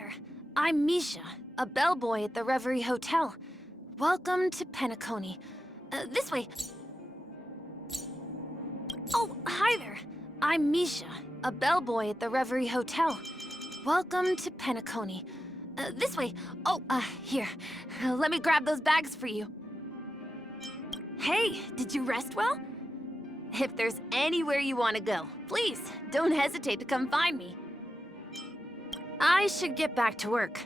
there. I'm Misha, a bellboy at the Reverie Hotel. Welcome to Penacony. This way. Oh, hi there. I'm Misha, a bellboy at the Reverie Hotel. Welcome to Penacony. This way. Oh, here. Let me grab those bags for you. Hey, did you rest well? If there's anywhere you want to go, please, don't hesitate to come find me. I should get back to work.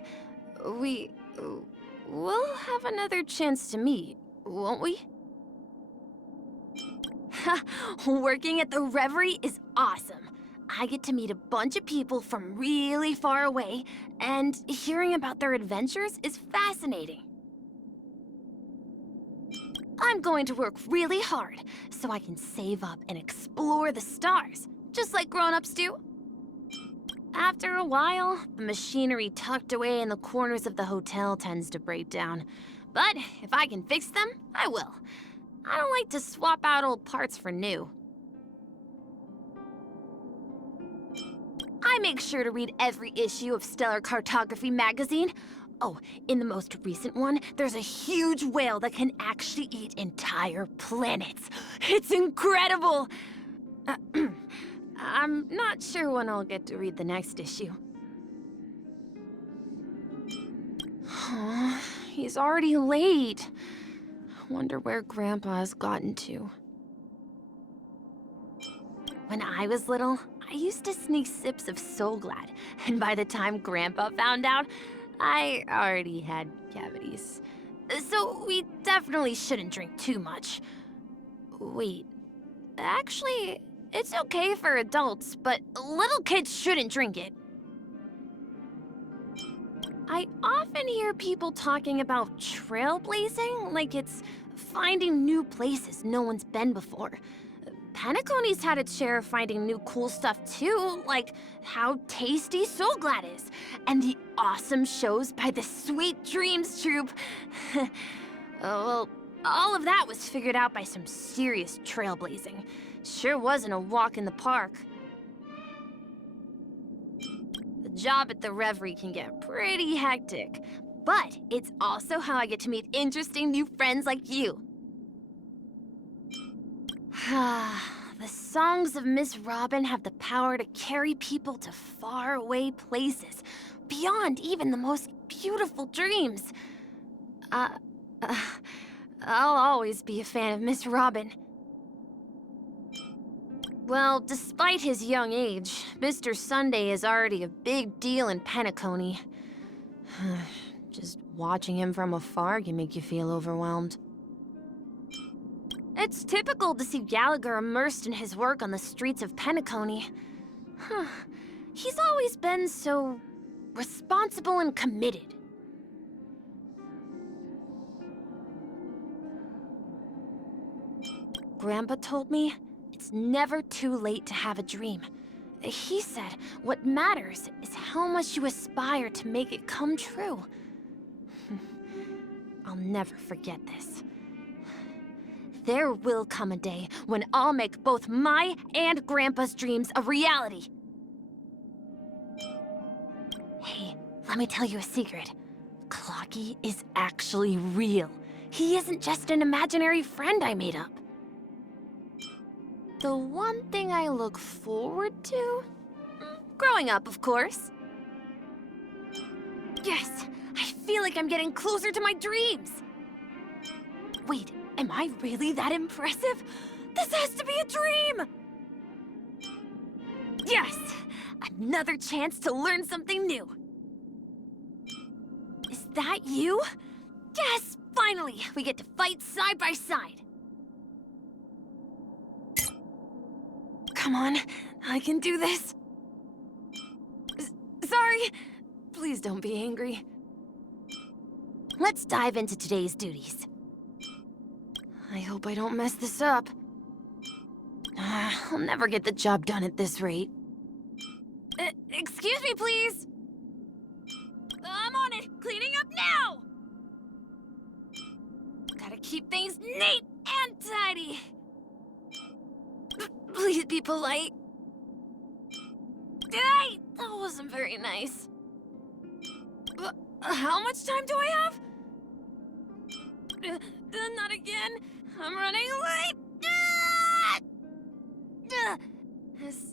We'll have another chance to meet, won't we? Working at the Reverie is awesome. I get to meet a bunch of people from really far away, and hearing about their adventures is fascinating. I'm going to work really hard so I can save up and explore the stars, just like grown-ups do. After a while, the machinery tucked away in the corners of the hotel tends to break down. But if I can fix them, I will. I don't like to swap out old parts for new. I make sure to read every issue of Stellar Cartography magazine. Oh, in the most recent one, there's a huge whale that can actually eat entire planets. It's incredible! I'm not sure when I'll get to read the next issue. He's already late. Wonder where Grandpa has gotten to. When I was little, I used to sneak sips of So Glad, and by the time Grandpa found out, I already had cavities. So we definitely shouldn't drink too much. Wait, actually, it's okay for adults, but little kids shouldn't drink it. I often hear people talking about trailblazing like it's finding new places no one's been before. Penacony's had its share of finding new cool stuff too, like how tasty So Glad is, and the awesome shows by the Sweet Dreams troupe. Well, all of that was figured out by some serious trailblazing. Sure wasn't a walk in the park. The job at the Reverie can get pretty hectic, but it's also how I get to meet interesting new friends like you. The songs of Miss Robin have the power to carry people to faraway places, beyond even the most beautiful dreams. I'll always be a fan of Miss Robin. Well, despite his young age, Mr. Sunday is already a big deal in Penacony. Just watching him from afar can make you feel overwhelmed. It's typical to see Gallagher immersed in his work on the streets of Penacony. He's always been so responsible and committed. Grandpa told me it's never too late to have a dream. He said what matters is how much you aspire to make it come true. I'll never forget this. There will come a day when I'll make both my and Grandpa's dreams a reality. Hey, let me tell you a secret. Clocky is actually real. He isn't just an imaginary friend I made up. The one thing I look forward to? Growing up, of course. Yes, I feel like I'm getting closer to my dreams. Wait, am I really that impressive? This has to be a dream! Yes! Another chance to learn something new. Is that you? Yes! Finally, we get to fight side by side. Come on, I can do this. Sorry. Please don't be angry. Let's dive into today's duties. I hope I don't mess this up. I'll never get the job done at this rate. Excuse me, please! I'm on it! Cleaning up now! Gotta keep things neat and tidy. Please be polite. Hey, that wasn't very nice. How much time do I have? Not again. I'm running late.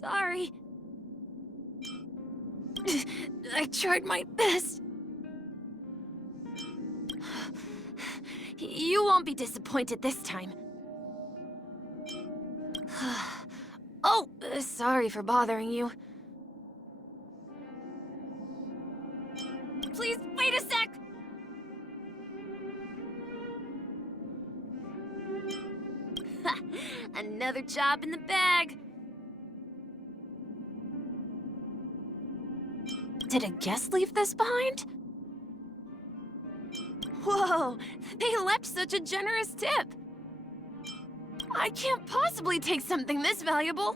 Sorry. I tried my best. You won't be disappointed this time. Oh, sorry for bothering you. Please, wait a sec! Another job in the bag. Did a guest leave this behind? Whoa, they left such a generous tip. I can't possibly take something this valuable.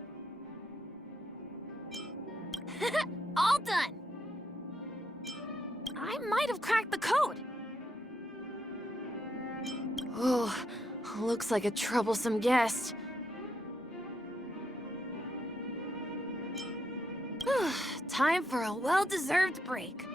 All done. I might have cracked the code. Oh, looks like a troublesome guest. Time for a well-deserved break.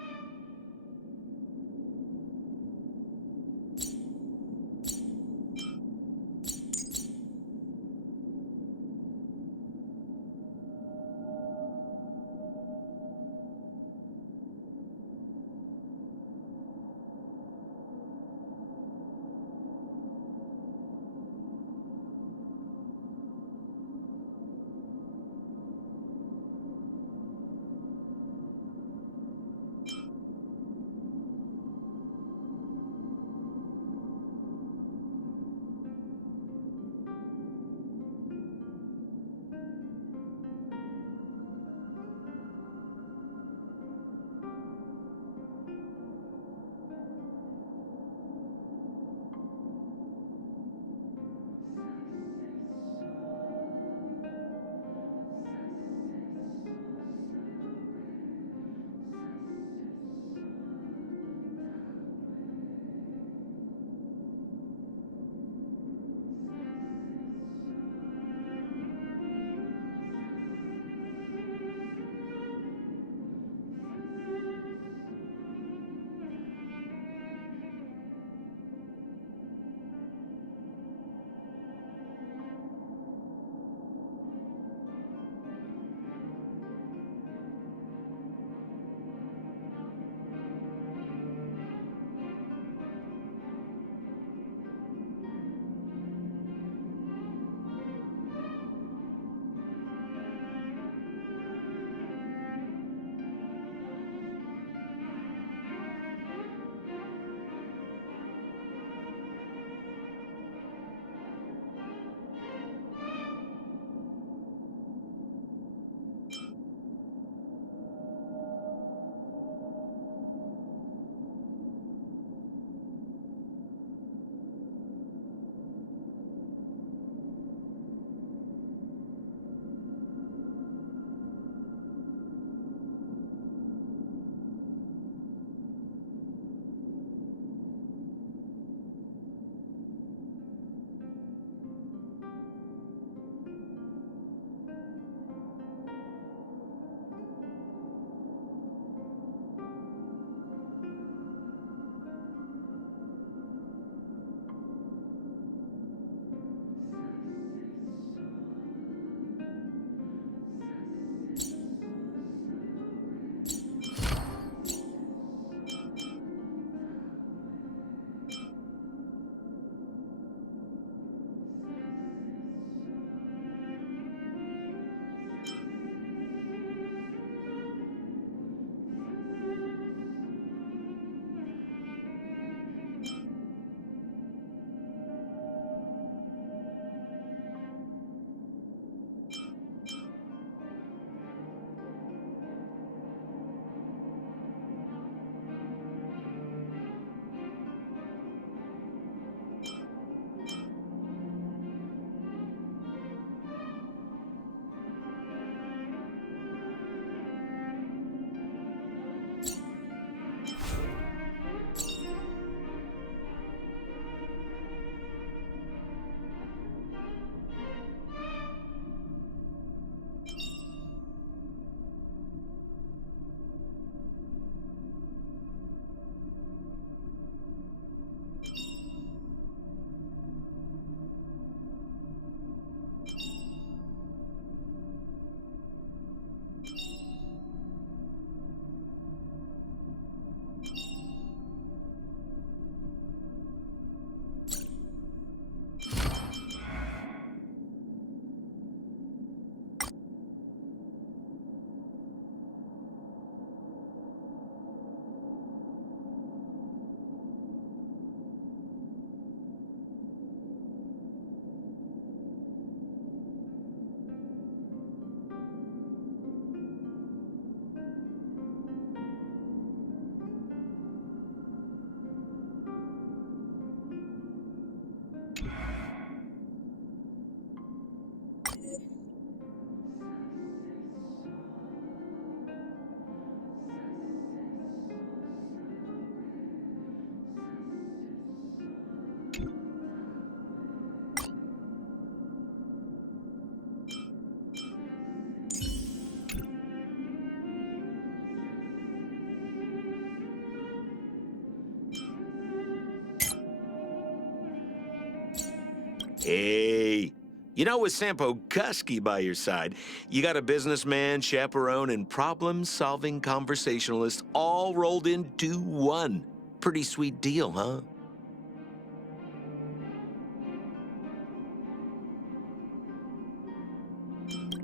Hey, you know, with Sampo Gusky by your side, you got a businessman, chaperone, and problem-solving conversationalist all rolled into one. Pretty sweet deal, huh?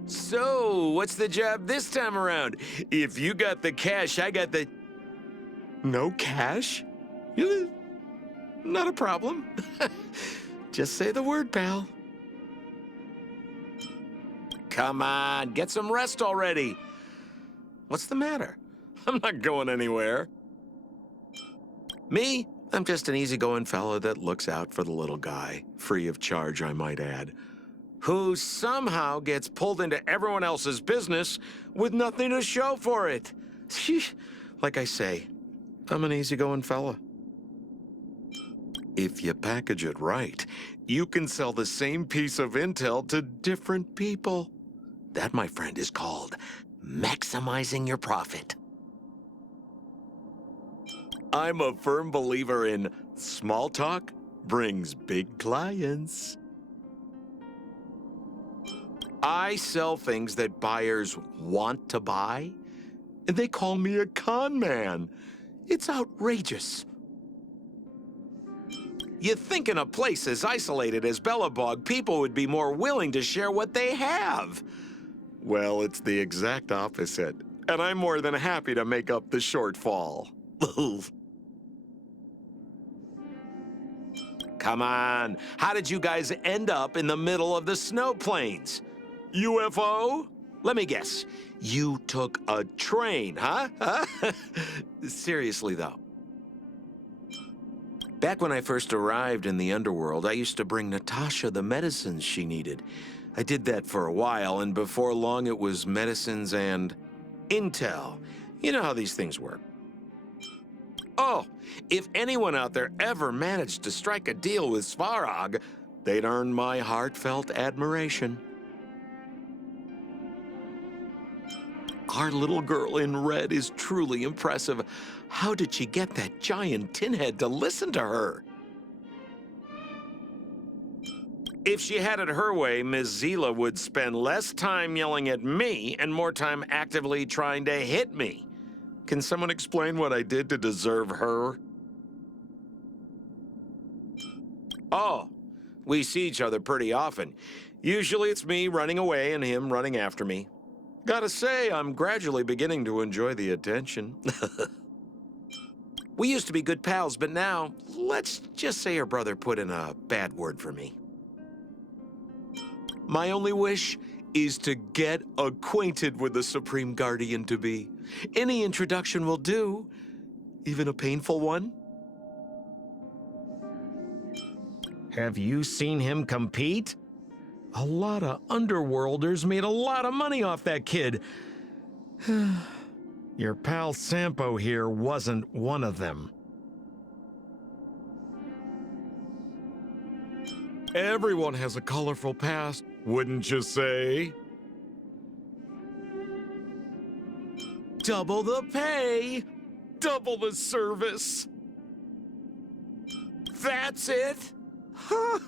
So, what's the job this time around? If you got the cash, I got the... No cash? Not a problem. Just say the word, pal. Come on, get some rest already. What's the matter? I'm not going anywhere. Me? I'm just an easygoing fellow that looks out for the little guy, free of charge, I might add, who somehow gets pulled into everyone else's business with nothing to show for it. Like I say, I'm an easygoing fella. If you package it right, you can sell the same piece of intel to different people. That, my friend, is called maximizing your profit. I'm a firm believer in small talk brings big clients. I sell things that buyers want to buy, and they call me a con man. It's outrageous. You'd think in a place as isolated as Bellabog, people would be more willing to share what they have. Well, it's the exact opposite, and I'm more than happy to make up the shortfall. Come on, how did you guys end up in the middle of the snow plains? UFO? Let me guess, you took a train, huh? Seriously, though. Back when I first arrived in the underworld, I used to bring Natasha the medicines she needed. I did that for a while, and before long it was medicines and intel. You know how these things work. Oh, if anyone out there ever managed to strike a deal with Svarog, they'd earn my heartfelt admiration. Our little girl in red is truly impressive. How did she get that giant tin head to listen to her? If she had it her way, Miss Zila would spend less time yelling at me and more time actively trying to hit me. Can someone explain what I did to deserve her? Oh, we see each other pretty often. Usually it's me running away and him running after me. Gotta say, I'm gradually beginning to enjoy the attention. We used to be good pals, but now, let's just say her brother put in a bad word for me. My only wish is to get acquainted with the Supreme Guardian-to-be. Any introduction will do, even a painful one. Have you seen him compete? A lot of underworlders made a lot of money off that kid. Your pal Sampo here wasn't one of them. Everyone has a colorful past, wouldn't you say? Double the pay, double the service. That's it? Huh?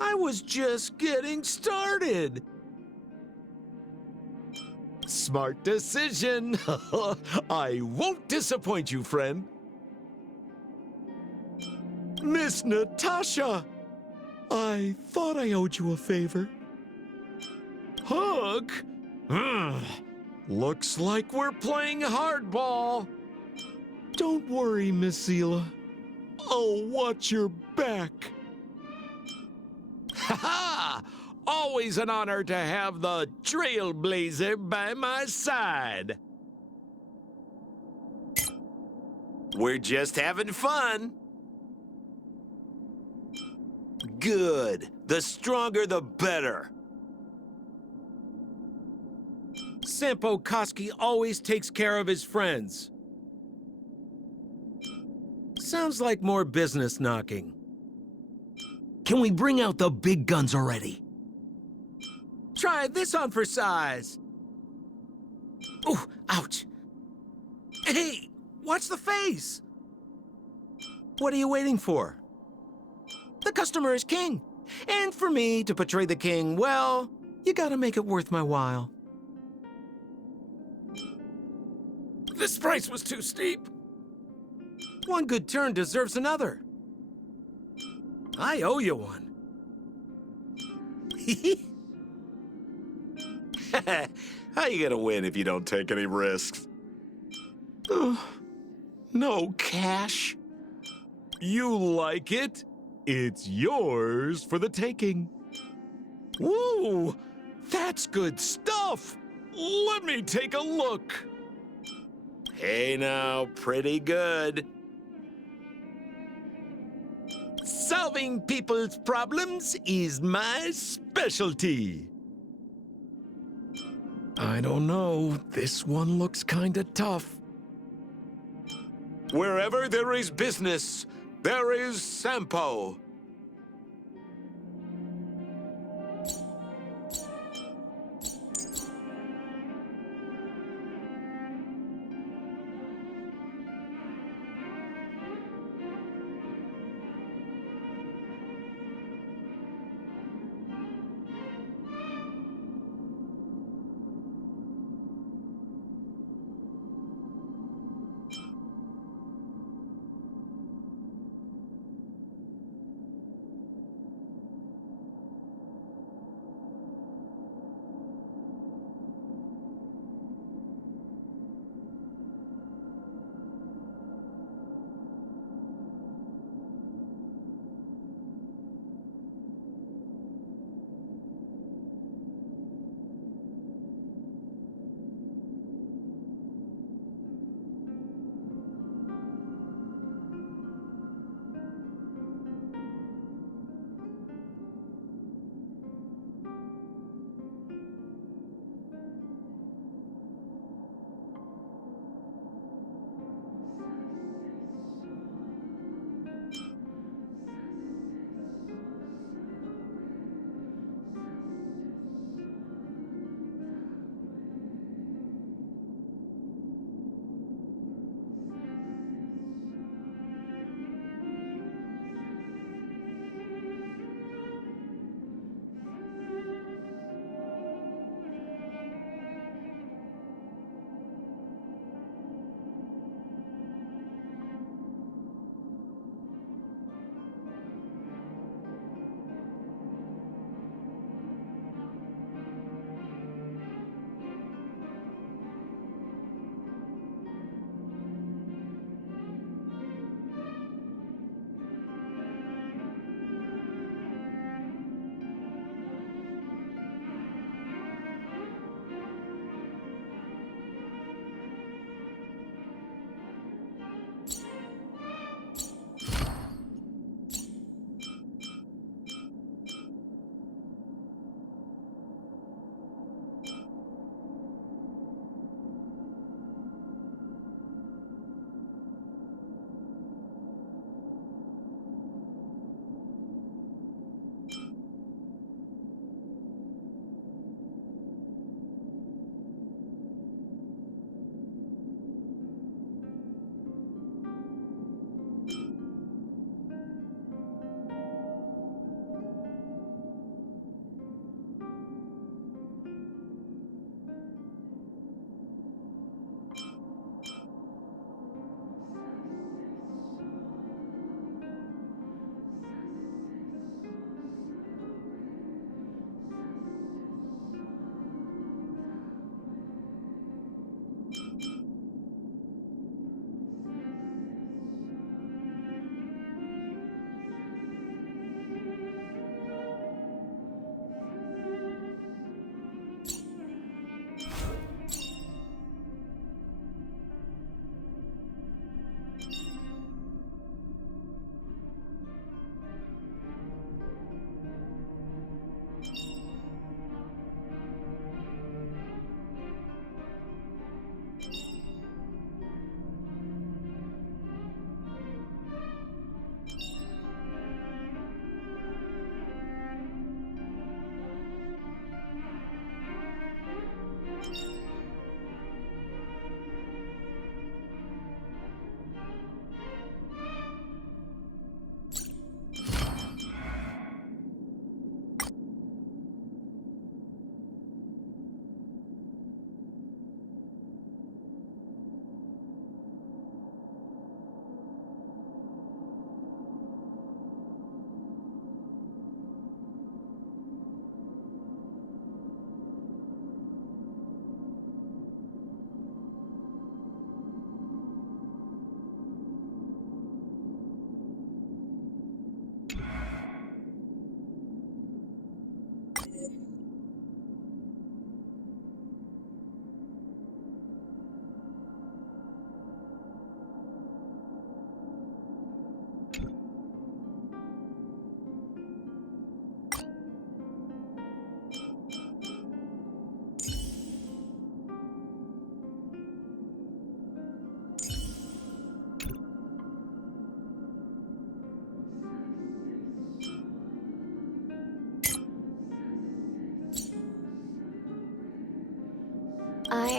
I was just getting started. Smart decision. I won't disappoint you, friend. Miss Natasha, I thought I owed you a favor. Hook? Looks like we're playing hardball. Don't worry, Miss Zila. I'll watch your back. Ha ha! Always an honor to have the Trailblazer by my side. We're just having fun. Good. The stronger, the better. Sampo Koski always takes care of his friends. Sounds like more business knocking. Can we bring out the big guns already? Try this on for size. Ooh, ouch. Hey, watch the face. What are you waiting for? The customer is king. And for me to portray the king, well, you gotta make it worth my while. This price was too steep. One good turn deserves another. I owe you one. How you gonna win if you don't take any risks? No cash. You like it? It's yours for the taking. Woo! That's good stuff! Let me take a look. Hey now, pretty good. Solving people's problems is my specialty. I don't know. This one looks kinda tough. Wherever there is business, there is Sampo.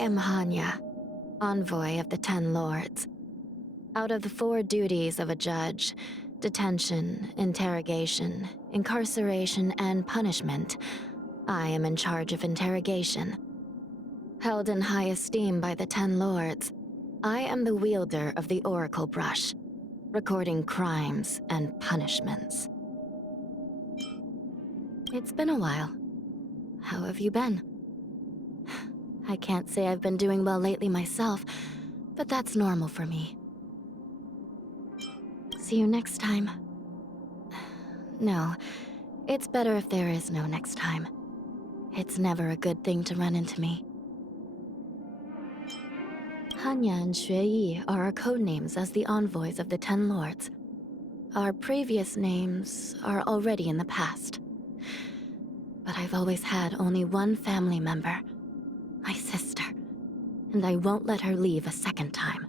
am Hanya, envoy of the Ten Lords. Out of the 4 duties of a judge, detention, interrogation, incarceration, and punishment, I am in charge of interrogation. Held in high esteem by the Ten Lords, I am the wielder of the Oracle Brush, recording crimes and punishments. It's been a while. How have you been? I can't say I've been doing well lately myself, but that's normal for me. See you next time. No, it's better if there is no next time. It's never a good thing to run into me. Hanya and Xueyi are our codenames as the envoys of the Ten Lords. Our previous names are already in the past. But I've always had only one family member, my sister, and I won't let her leave a second time.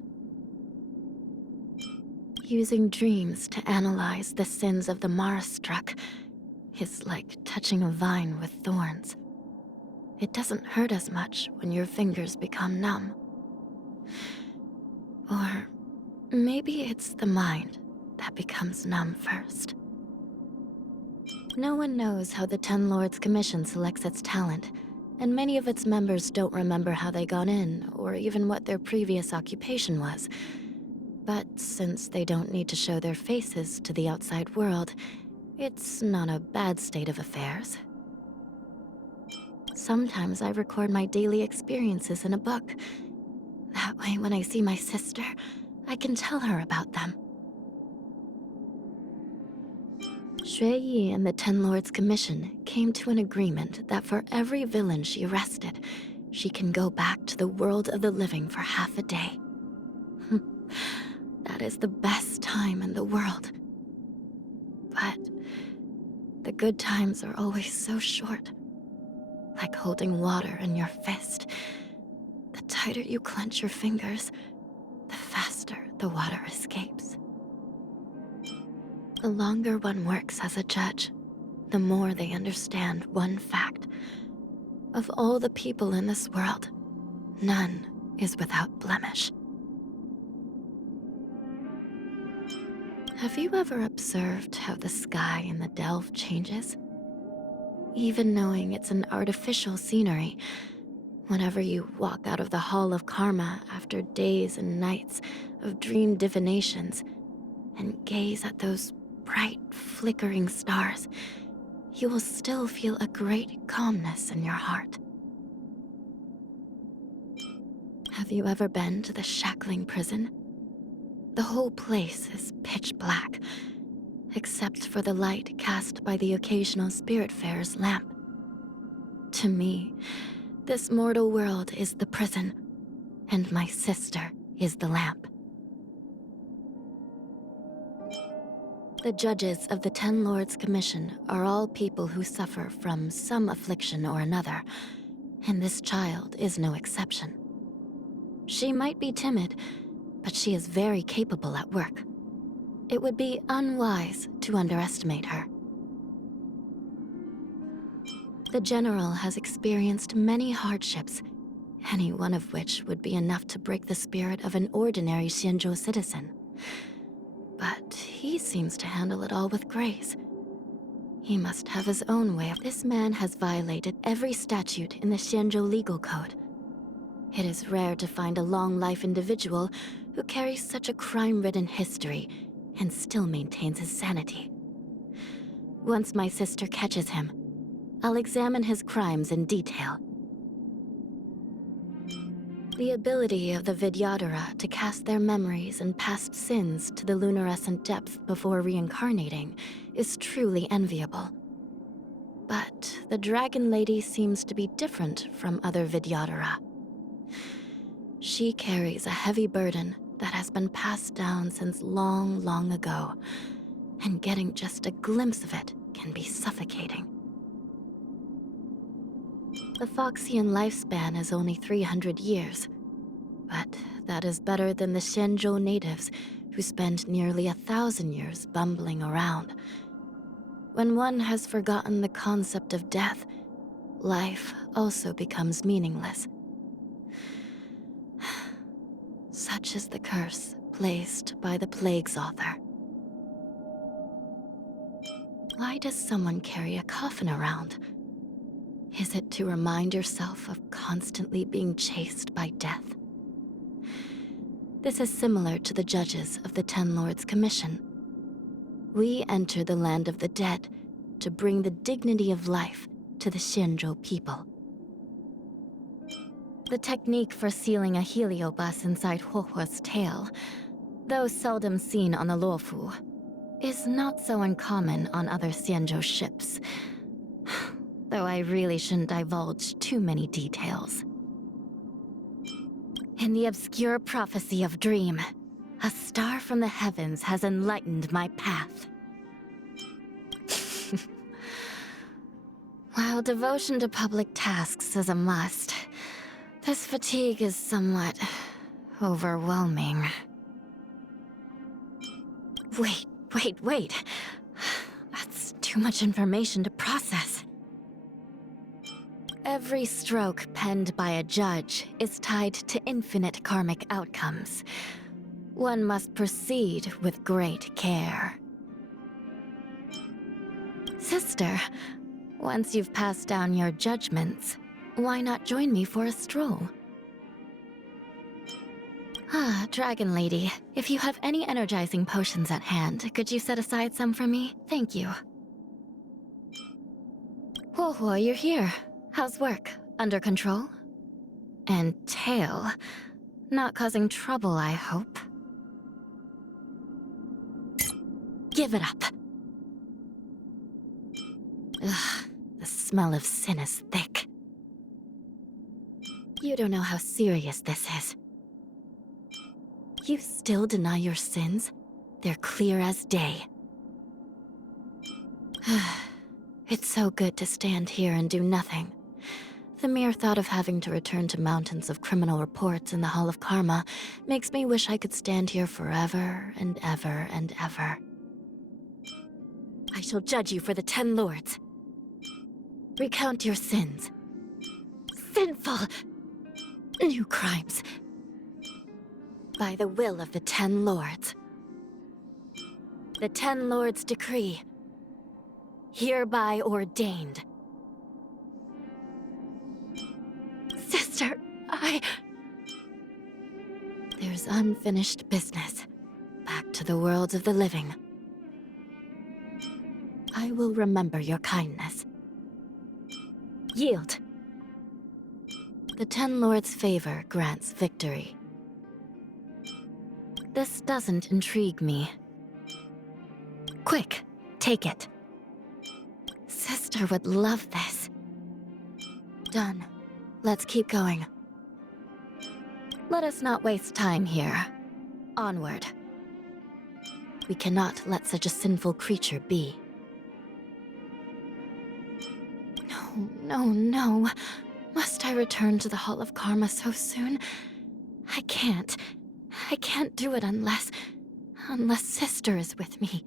Using dreams to analyze the sins of the Mara-struck is like touching a vine with thorns. It doesn't hurt as much when your fingers become numb. Or maybe it's the mind that becomes numb first. No one knows how the Ten Lords Commission selects its talent, and many of its members don't remember how they got in, or even what their previous occupation was. But since they don't need to show their faces to the outside world, it's not a bad state of affairs. Sometimes I record my daily experiences in a book. That way, when I see my sister, I can tell her about them. Xueyi and the Ten Lords Commission came to an agreement that for every villain she arrested, she can go back to the world of the living for half a day. That is the best time in the world. But the good times are always so short. Like holding water in your fist. The tighter you clench your fingers, the faster the water escapes. The longer one works as a judge, the more they understand one fact. Of all the people in this world, none is without blemish. Have you ever observed how the sky in the delve changes? Even knowing it's an artificial scenery, whenever you walk out of the Hall of Karma after days and nights of dream divinations and gaze at those bright, flickering stars, you will still feel a great calmness in your heart. Have you ever been to the shackling prison? The whole place is pitch black, except for the light cast by the occasional Spiritfarer's lamp. To me, this mortal world is the prison, and my sister is the lamp. The judges of the Ten Lords Commission are all people who suffer from some affliction or another, and this child is no exception. She might be timid, but she is very capable at work. It would be unwise to underestimate her. The general has experienced many hardships, any one of which would be enough to break the spirit of an ordinary Xianzhou citizen. But he seems to handle it all with grace. He must have his own way of... This man has violated every statute in the Xianzhou legal code. It is rare to find a long-life individual who carries such a crime-ridden history and still maintains his sanity. Once my sister catches him, I'll examine his crimes in detail. The ability of the Vidyadhara to cast their memories and past sins to the luminescent depth before reincarnating is truly enviable. But the Dragon Lady seems to be different from other Vidyadhara. She carries a heavy burden that has been passed down since long, long ago, and getting just a glimpse of it can be suffocating. The Foxian lifespan is only 300 years, but that is better than the Xianzhou natives who spend nearly 1,000 years bumbling around. When one has forgotten the concept of death, life also becomes meaningless. Such is the curse placed by the plague's author. Why does someone carry a coffin around? Is it to remind yourself of constantly being chased by death? This is similar to the judges of the Ten Lords' Commission. We enter the land of the dead to bring the dignity of life to the Xianzhou people. The technique for sealing a heliobus inside Huohuo's tail, though seldom seen on the Luofu, is not so uncommon on other Xianzhou ships. Though I really shouldn't divulge too many details. In the obscure prophecy of Dream, a star from the heavens has enlightened my path. While devotion to public tasks is a must, this fatigue is somewhat overwhelming. Wait. That's too much information to process. Every stroke penned by a judge is tied to infinite karmic outcomes. One must proceed with great care. Sister, once you've passed down your judgments, why not join me for a stroll? Dragon Lady, if you have any energizing potions at hand, could you set aside some for me? Thank you. Huohuo, you're here. How's work? Under control? And tail? Not causing trouble, I hope. Give it up. Ugh, the smell of sin is thick. You don't know how serious this is. You still deny your sins? They're clear as day. It's so good to stand here and do nothing. The mere thought of having to return to mountains of criminal reports in the Hall of Karma makes me wish I could stand here forever and ever and ever. I shall judge you for the 10 Lords. Recount your sins. Sinful! New crimes. By the will of the 10 Lords. The 10 Lords decree. Hereby ordained. Sister, There's unfinished business. Back to the world of the living. I will remember your kindness. Yield. The 10 Lords' favor grants victory. This doesn't intrigue me. Quick, take it. Sister would love this. Done. Let's keep going. Let us not waste time here. Onward. We cannot let such a sinful creature be. No. Must I return to the Hall of Karma so soon? I can't do it unless Sister is with me.